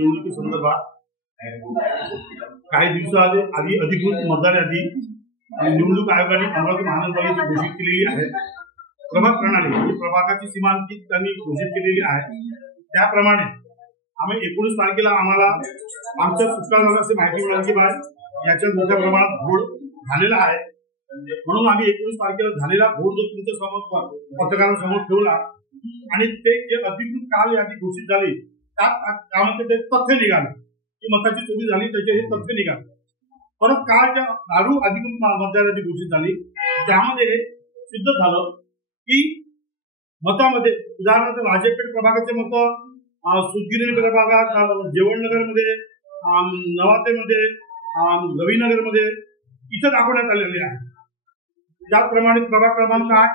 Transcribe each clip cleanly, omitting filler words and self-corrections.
निवडणुकीसंदर्भात काही दिवसाआधी अधिकृत मतदार यादी निवडणूक आयोगाने अमरावती महानगरपालिकेची घोषित केलेली आहे। प्रभाग प्रणाली ही प्रभागाची सीमांकित त्यांनी घोषित केलेली आहे। त्याप्रमाणे आम्ही 19 तारखेला आम्हाला आमच्या सुटका झाल्याची माहिती मिळाली की याच्यात मोठ्या प्रमाणात घोळ झालेला आहे, म्हणून आम्ही 19 तारखेला झालेला घोळ जो तुमच्या समोर पत्रकारांसमोर ठेवला आणि ते जे अधिकृत काल यादी घोषित झाली त्यामध्ये ते तथ्य निघाले की मताची चोरी झाली, त्याचे हे तथ्य निघाले। परत काळच्या दारू अधिकृत मतदार यादी घोषित झाली, त्यामध्ये सिद्ध झालं की मतामध्ये उदाहरणार्थ राजेपेठ प्रभागाचे मत सुतगिरी प्रभागात, जेवणनगरमध्ये, नवातेमध्ये, रवीनगरमध्ये इथं दाखवण्यात आलेले आहे। त्याचप्रमाणे प्रभाग क्रमांक 8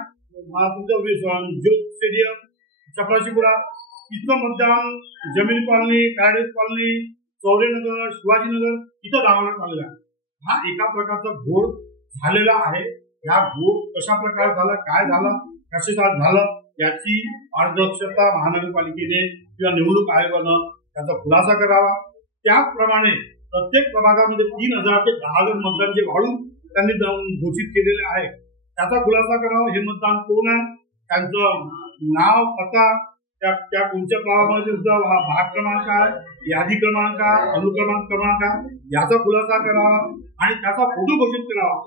तुमचं जोग स्टेडियम, चपराशीपुरा इथं मतदान जमीन कॉलनी, पॅरेडेस कॉलनी, चौरेनगर, शिवाजीनगर इथं दाखवण्यात आलेला आहे। हा एका प्रकारचा घोळ झालेला आहे। या घोळ कशा प्रकारे झाला, काय झालं, कशासाठी झालं याची पारदर्शकता महानगरपालिकेने किंवा निवडणूक आयोगानं त्याचा खुलासा करावा। त्याचप्रमाणे प्रत्येक प्रभागामध्ये 3000 ते 10,000 मतदान जे वाढून त्यांनी घोषित केलेले आहे त्याचा खुलासा करावा। हे मतदान कोण आहे, त्यांचं नाव, पत्ता, त्या कोणत्या प्रभागामध्ये भाग क्रमांक आहे, यादी क्रमांक आहे, अनुक्रमांक क्रमांक आहे याचा खुलासा करावा आणि त्याचा फोटो घोषित करावा।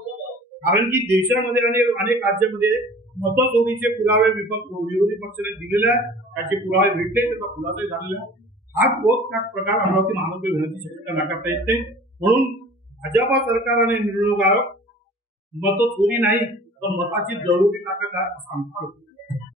कारण की देशामध्ये आणि अनेक राज्यांमध्ये मतचोरीचे पुरावे विरोधी पक्षाने दिलेले आहे, त्याचे पुरावे भेटले, त्याचा खुलासा झालेला आहे। हा प्रकार अमरावती महानगर होण्याची शक्यता नाकारता येते। म्हणून भाजपा सरकार आणि निवडणूक आयोग मतचोरी नाही तर मताची जरुरी ताकद आहे असं आमचं